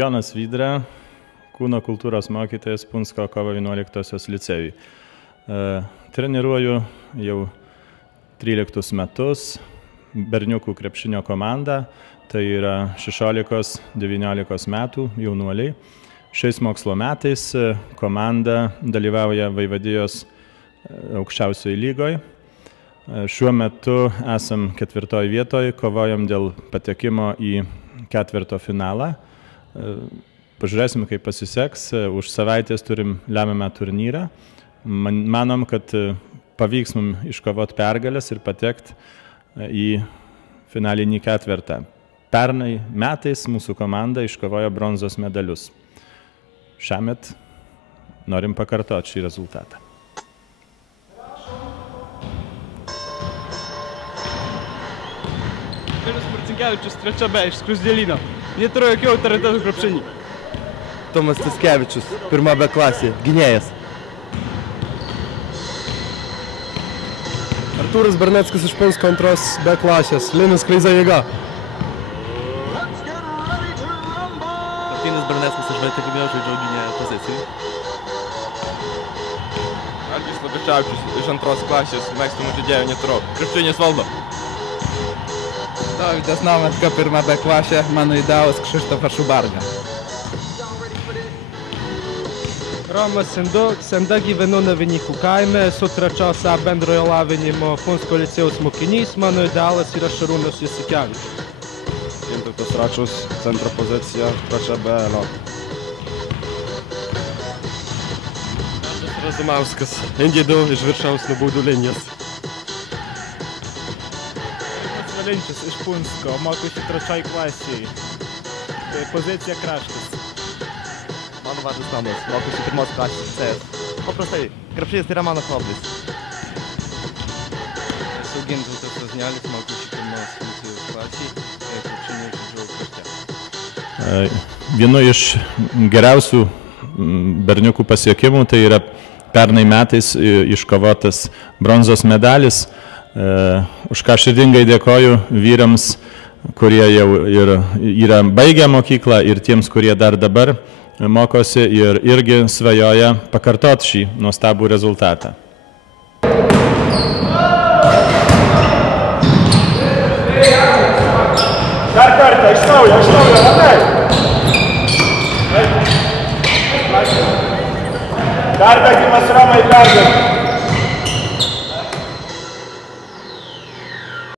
Jonas Vydra, kūno kultūros mokytojas Punsko kovo 11 licėjui. Treniruoju jau 13 metus berniukų krepšinio komandą, tai yra 16-19 metų jaunuoliai. Šiais mokslo metais komanda dalyvauja Vaivadijos aukščiausioje lygoje. Šiuo metu esam 4. vietoje, kovojam dėl patekimo į ketvirtfinalą. Pažiūrėsim, kaip pasiseks. Už savaitės turim lemiamą turnyrą. Manom, kad pavyks mums iškovoti pergalės ir patekti į finalinį ketvirtą. Pernai metais mūsų komanda iškovojo bronzos medalius. Šiemet norim pakartoti šį rezultatą. Vilius Marcinkevičius, 3 B iš Skruzdėlyno. Neturiu jokių autoritetų krepšinį. Tomas Tiskevičius, 1 B klasė, gynėjas. Artūras Berneckas iš Punsko 2 B klasės, Linas Kleiza jėga. Martynas Berneckas iš VTKB žaidžiau gynėjo pozicijai. Algis Labišavičius iš 2 klasės, mėgstamų žaidėjų neturiu. Krepšinis valdo. Davidas Naumetka, 1 B klasė, mano idealas Krzysztofas Šubarga. Romas Senda, gyvenu Navinikų kaime, esu 3 A bendrojo lavinimo Punsko licėjaus mokinys, mano idealas yra Šarūnas Jasikevičius. Gintautas Račius, centro pozicija, 3 B L. Razumauskas, NG2 iš viršaus nuo baudų linijos. Valinčius iš Punsko, mokosi 3 klasėje. Pozicija kraštas. Mano vardas Tomas, mokosi 1 klasės CS. Paprastai, krepšinis tai yra mano hobis. Esu Gintautas Vaznelis, mokosi 1 klasėje, krepšinį žaidžiau krašte. Vienu iš geriausių berniukų pasiekimų tai yra pernai metais iškovotas bronzos medalis. Už ką širdingai dėkoju vyrams, kurie jau yra baigę mokyklą, ir tiems, kurie dar dabar mokosi ir irgi svajoja pakartoti šį nuostabų rezultatą. Dar kartą, iš naujo, matai! Dar bėgimas Romai pergalė.